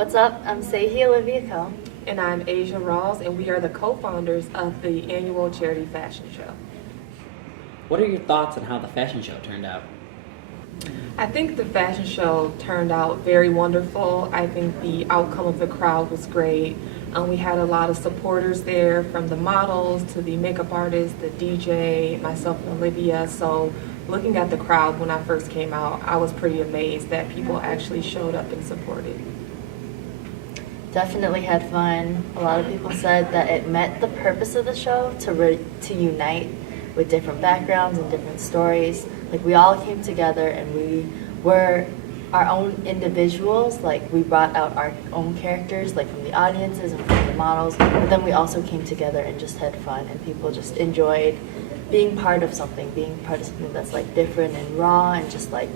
What's up? I'm Sehie Olivia Koh. And I'm Asia Rawls, and we are the co-founders of the annual charity fashion show. What are your thoughts on how the fashion show turned out? I think the fashion show turned out very wonderful. I think the outcome of the crowd was great. We had a lot of supporters there, from the models to the makeup artist, the DJ, myself and Olivia. So looking at the crowd when I first came out, I was pretty amazed that people actually showed up and supported. Definitely had fun. A lot of people said that it met the purpose of the show to unite with different backgrounds and different stories. Like, we all came together and we were our own individuals. Like, we brought out our own characters, like from the audiences and from the models, but then we also came together and just had fun, and people just enjoyed being part of something that's like different and raw and just like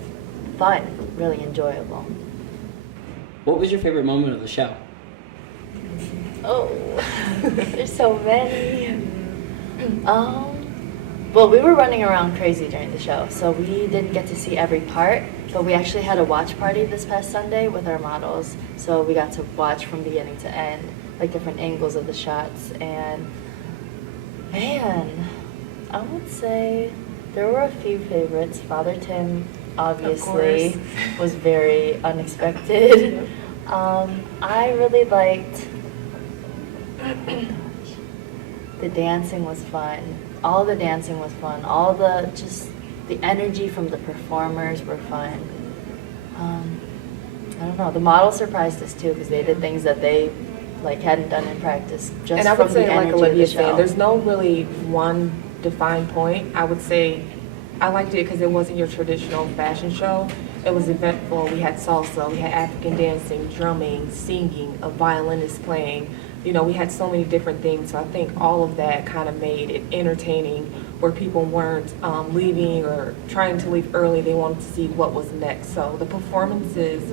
fun, really enjoyable. What was your favorite moment of the show? Oh, there's so many. Well, we were running around crazy during the show, so we didn't get to see every part, but we actually had a watch party this past Sunday with our models, so we got to watch from beginning to end, like different angles of the shots, and man, I would say there were a few favorites. Father Tim, obviously, was very unexpected. I really liked the dancing was fun. All the dancing was fun. All the energy from the performers were fun. I don't know. The models surprised us too, because they did things that they hadn't done in practice. Just And I would from say, the like energy Olivia of the show. said, there's no really one defined point. I would say I liked it because it wasn't your traditional fashion show. It was eventful. We had salsa, we had African dancing, drumming, singing, a violinist playing. You know, we had so many different things. So I think all of that kind of made it entertaining, where people weren't leaving or trying to leave early. They wanted to see what was next. So the performances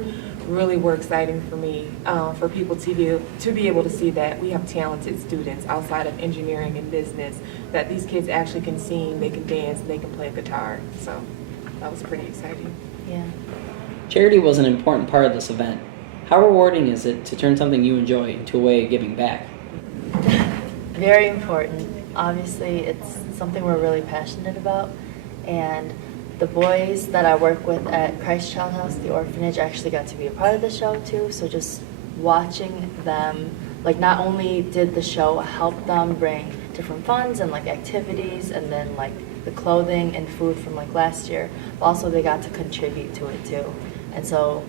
really were exciting for me, for people to be able to see that we have talented students outside of engineering and business, that these kids actually can sing, they can dance, they can play guitar. So that was pretty exciting. Yeah. Charity was an important part of this event. How rewarding is it to turn something you enjoy into a way of giving back? Very important. Obviously, it's something we're really passionate about, and the boys that I work with at Christ Child House, the orphanage, actually got to be a part of the show too. So just watching them, not only did the show help them bring different funds and activities, and then the clothing and food from last year, but also they got to contribute to it too. And so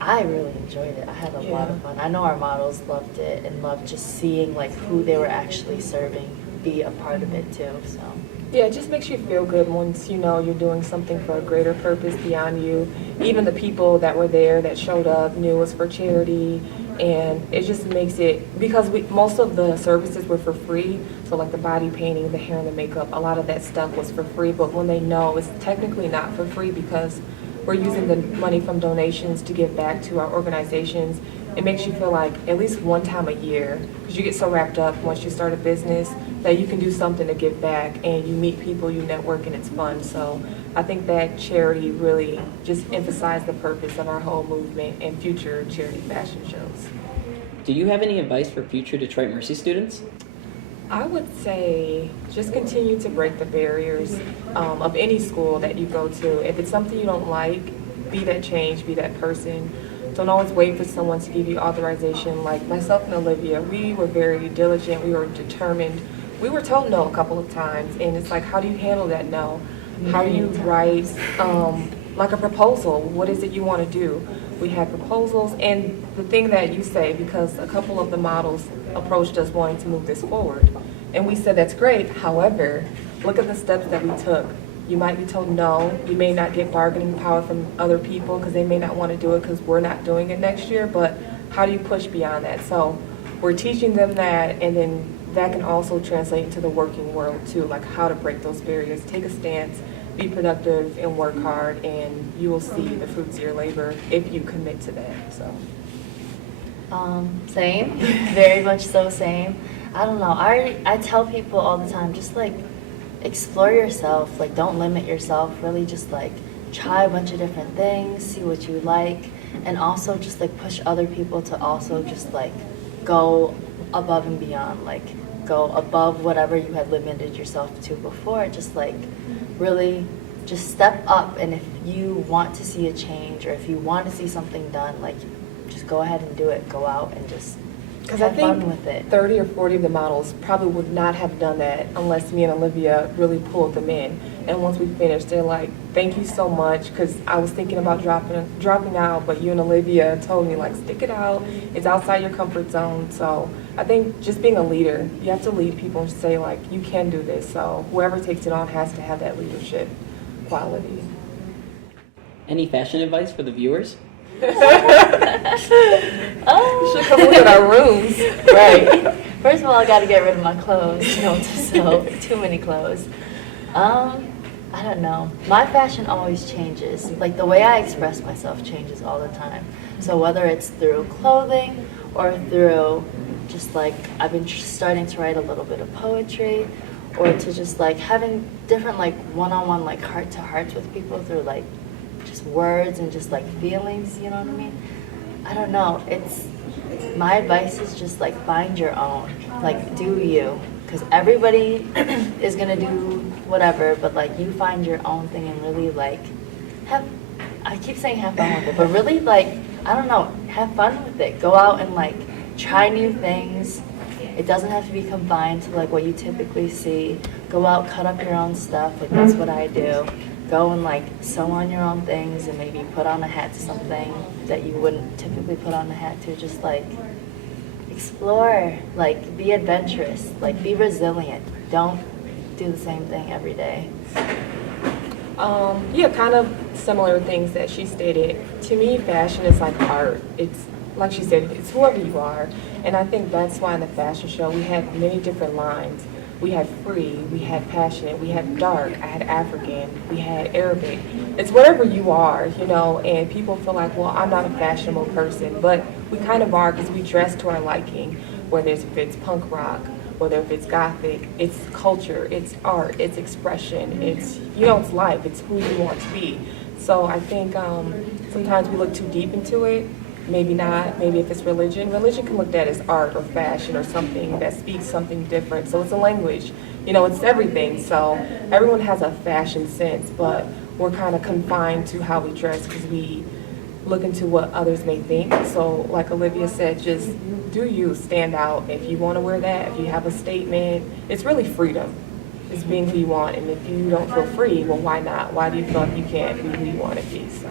I really enjoyed it. I had a lot of fun. I know our models loved it and loved just seeing who they were actually serving be a part of it too. So yeah, it just makes you feel good once you know you're doing something for a greater purpose beyond you. Even the people that were there that showed up knew it was for charity, and it just makes it, because most of the services were for free, so the body painting, the hair and the makeup, a lot of that stuff was for free, but when they know it's technically not for free because we're using the money from donations to give back to our organizations, it makes you feel like at least one time a year, because you get so wrapped up once you start a business, that you can do something to give back, and you meet people, you network, and it's fun. So I think that charity really just emphasized the purpose of our whole movement and future charity fashion shows. Do you have any advice for future Detroit Mercy students? I would say just continue to break the barriers of any school that you go to. If it's something you don't like, be that change, be that person. Don't always wait for someone to give you authorization. Like myself and Olivia, we were very diligent, we were determined. We were told no a couple of times, and it's how do you handle that no? How do you write a proposal? What is it you want to do? We had proposals, and the thing that you say, because a couple of the models approached us wanting to move this forward, and we said that's great. However, look at the steps that we took. You might be told no. You may not get bargaining power from other people because they may not want to do it because we're not doing it next year, but how do you push beyond that? So we're teaching them that, and then that can also translate into the working world too, how to break those barriers, take a stance, be productive, and work hard, and you will see the fruits of your labor if you commit to that. So same. Very much so same. I don't know. I tell people all the time, just explore yourself. Don't limit yourself. Really just try a bunch of different things, see what you like. and also just like push other people to also just like go above and beyond, like go above whatever you had limited yourself to before. Just like really just step up, and if you want to see a change or if you want to see something done, like just go ahead and do it. Go out and just Because I have fun think with it. 30 or 40 of the models probably would not have done that unless me and Olivia really pulled them in. And once we finished, they're like, thank you so much, because I was thinking about dropping out, but you and Olivia told me, like, stick it out. It's outside your comfort zone. So I think just being a leader, you have to lead people and say, like, you can do this. So whoever takes it on has to have that leadership quality. Any fashion advice for the viewers? You should come look at our rooms. Right. First of all, I got to get rid of my clothes. To sew too many clothes. I don't know. My fashion always changes. Like the way I express myself changes all the time. So whether it's through clothing or through just like I've been starting to write a little bit of poetry, or to just like having different like one-on-one like heart-to-hearts with people through like just words and just like feelings, you know what I mean? I don't know. My advice is just like find your own, like do you, because everybody is gonna do whatever, but like you find your own thing and really like I keep saying have fun with it, but really like, I don't know, have fun with it. Go out and like try new things. It doesn't have to be confined to like what you typically see. Go out, cut up your own stuff, like that's what I do. Go and like sew on your own things and maybe put on a hat to something that you wouldn't typically put on a hat to. Just like explore, like be adventurous, like be resilient. Don't do the same thing every day. Yeah, kind of similar things that she stated. To me, fashion is like art. It's like she said, it's whoever you are. And I think that's why in the fashion show we had many different lines. We had free, we had passionate, we had dark, I had African, we had Arabic. It's whatever you are, and people feel like, well, I'm not a fashionable person, but we kind of are because we dress to our liking, whether if it's punk rock, whether if it's gothic, it's culture, it's art, it's expression, it's life, it's who you want to be. So I think sometimes we look too deep into it. Maybe not. Maybe if it's religion can look at as art or fashion or something that speaks something different. So it's a language. It's everything. So everyone has a fashion sense, but we're kind of confined to how we dress because we look into what others may think. So like Olivia said, just do you, stand out. If you want to wear that, if you have a statement, it's really freedom. It's being who you want. And if you don't feel free, well, why not? Why do you feel like you can't be who you want to be? So.